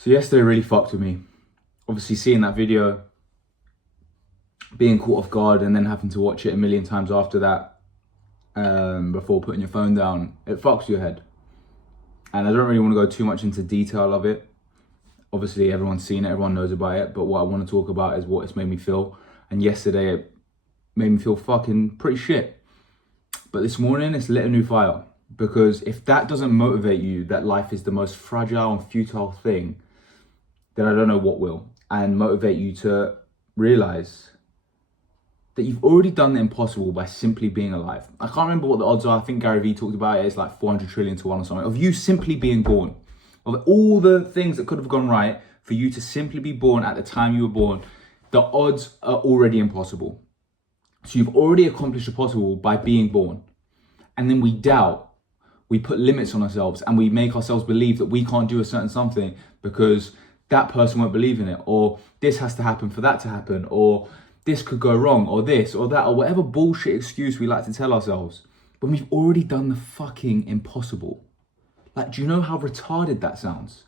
So yesterday really fucked with me. Obviously seeing that video, being caught off guard, and then having to watch it a million times after that, before putting your phone down, it fucks your head. And I don't really want to go too much into detail of it. Obviously everyone's seen it, everyone knows about it, but what I want to talk about is what it's made me feel. And yesterday it made me feel fucking pretty shit. But this morning it's lit a new fire. Because if that doesn't motivate you, that life is the most fragile and futile thing, then I don't know what will. And motivate you to realize that you've already done the impossible by simply being alive. I can't remember what the odds are. I think Gary Vee talked about it. It's like 400 trillion to 1 or something. Of you simply being born. Of all the things that could have gone right, for you to simply be born at the time you were born, the odds are already impossible. So you've already accomplished the possible by being born. And then we doubt. We put limits on ourselves and we make ourselves believe that we can't do a certain something because that person won't believe in it, or this has to happen for that to happen, or this could go wrong, or this or that, or whatever bullshit excuse we like to tell ourselves when we've already done the fucking impossible. Like, do you know how retarded that sounds?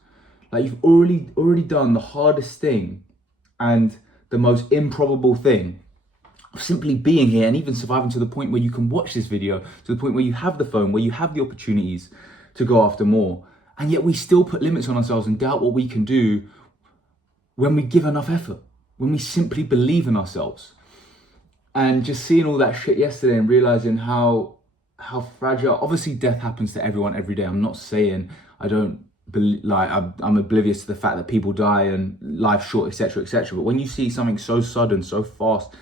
Like, you've already done the hardest thing and the most improbable thing of simply being here and even surviving to the point where you can watch this video, to the point where you have the phone, where you have the opportunities to go after more. And yet we still put limits on ourselves and doubt what we can do when we give enough effort, when we simply believe in ourselves. And just seeing all that shit yesterday and realizing how fragile, obviously death happens to everyone every day. I'm not saying I don't believe, like, I'm oblivious to the fact that people die and life's short, etc., etc. But when you see something so sudden, so fast,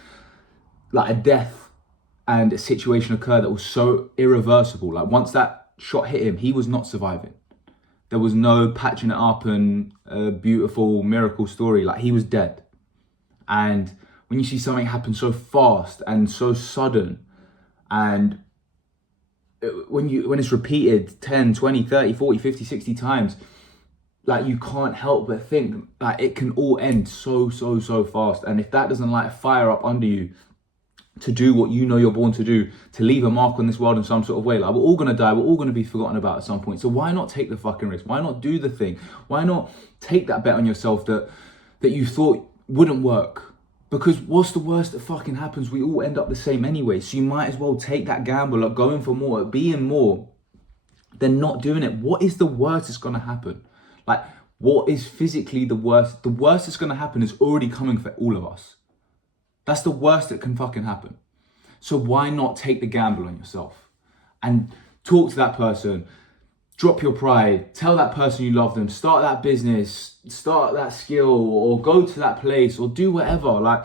like a death and a situation occur that was so irreversible. Like, once that shot hit him, he was not surviving. There was no patching it up and a beautiful miracle story. Like, he was dead. And when you see something happen so fast and so sudden, and when it's repeated 10, 20, 30, 40, 50, 60 times, like, you can't help but think like it can all end so fast. And if that doesn't light a fire up under you to do what you know you're born to do, to leave a mark on this world in some sort of way. Like, we're all gonna die, we're all gonna be forgotten about at some point. So why not take the fucking risk? Why not do the thing? Why not take that bet on yourself that you thought wouldn't work? Because what's the worst that fucking happens? We all end up the same anyway. So you might as well take that gamble of going for more, being more, than not doing it. What is the worst that's gonna happen? Like, what is physically the worst? The worst that's gonna happen is already coming for all of us. That's the worst that can fucking happen. So why not take the gamble on yourself and talk to that person, drop your pride, tell that person you love them, start that business, start that skill, or go to that place, or do whatever. Like,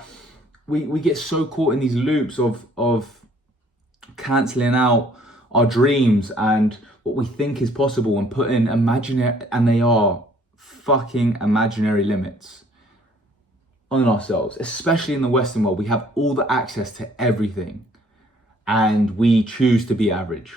we get so caught in these loops of cancelling out our dreams and what we think is possible and putting imaginary, and they are fucking imaginary, limits on ourselves. Especially in the Western world, we have all the access to everything and we choose to be average.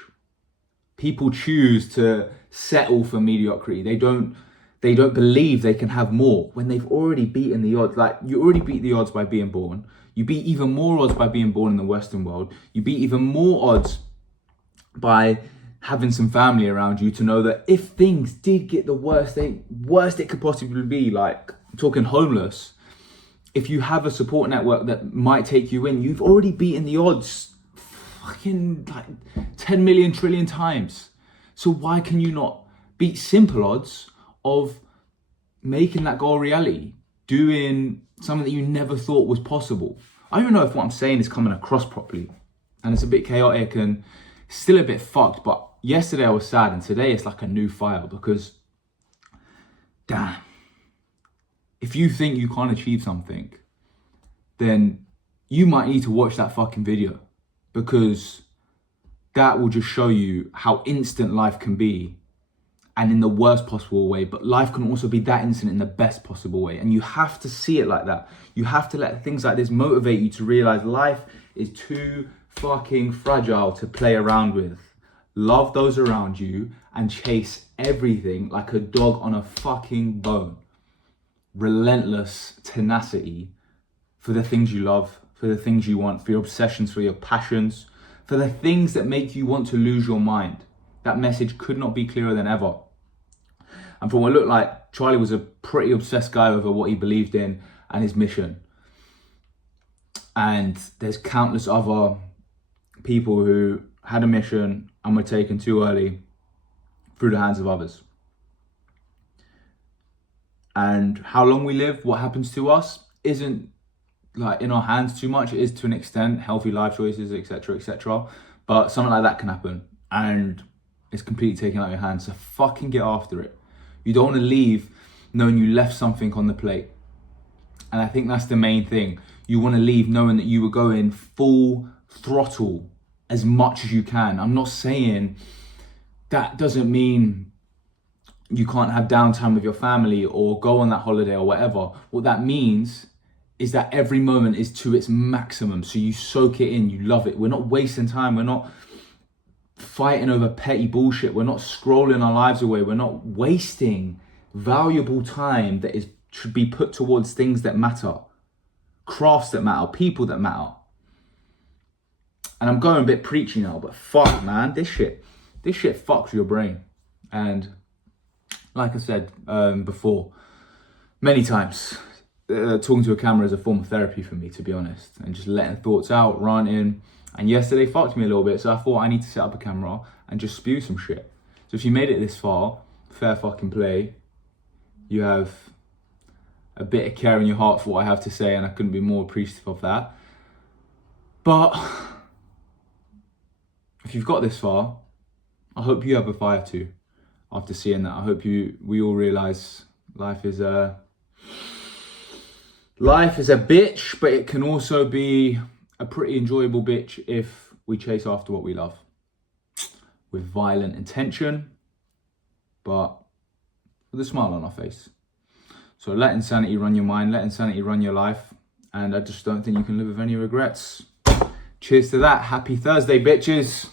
People choose to settle for mediocrity. They don't believe they can have more when they've already beaten the odds. Like, you already beat the odds by being born. You beat even more odds by being born in the Western world. You beat even more odds by having some family around you to know that if things did get the worst it could possibly be, like, I'm talking homeless, if you have a support network that might take you in, you've already beaten the odds fucking like 10 million trillion times. So why can you not beat simple odds of making that goal a reality, doing something that you never thought was possible? I don't even know if what I'm saying is coming across properly, and it's a bit chaotic and still a bit fucked. But yesterday I was sad, and today it's like a new fire, because damn, if you think you can't achieve something, then you might need to watch that fucking video, because that will just show you how instant life can be, and in the worst possible way. But life can also be that instant in the best possible way. And you have to see it like that. You have to let things like this motivate you to realize life is too fucking fragile to play around with. Love those around you and chase everything like a dog on a fucking bone. Relentless tenacity for the things you love, for the things you want, for your obsessions, for your passions, for the things that make you want to lose your mind. That message could not be clearer than ever. And from what it looked like, Charlie was a pretty obsessed guy over what he believed in and his mission. And there's countless other people who had a mission and were taken too early through the hands of others. And how long we live, what happens to us, isn't like in our hands too much. It is to an extent, healthy life choices, etc., etc. But something like that can happen, and it's completely taken out of your hands. So fucking get after it. You don't want to leave knowing you left something on the plate. And I think that's the main thing. You want to leave knowing that you were going full throttle as much as you can. I'm not saying that doesn't mean you can't have downtime with your family or go on that holiday or whatever. What that means is that every moment is to its maximum. So you soak it in, you love it. We're not wasting time. We're not fighting over petty bullshit. We're not scrolling our lives away. We're not wasting valuable time that should be put towards things that matter, crafts that matter, people that matter. And I'm going a bit preachy now, but fuck, man, this shit fucks your brain. And like I said before, many times, talking to a camera is a form of therapy for me, to be honest, and just letting thoughts out, ranting. And yesterday fucked me a little bit, so I thought I need to set up a camera and just spew some shit. So if you made it this far, fair fucking play. You have a bit of care in your heart for what I have to say, and I couldn't be more appreciative of that. But if you've got this far, I hope you have a fire too. After seeing that, I hope we all realise life is a bitch, but it can also be a pretty enjoyable bitch if we chase after what we love with violent intention, but with a smile on our face. So let insanity run your mind, let insanity run your life, and I just don't think you can live with any regrets. Cheers to that. Happy Thursday, bitches.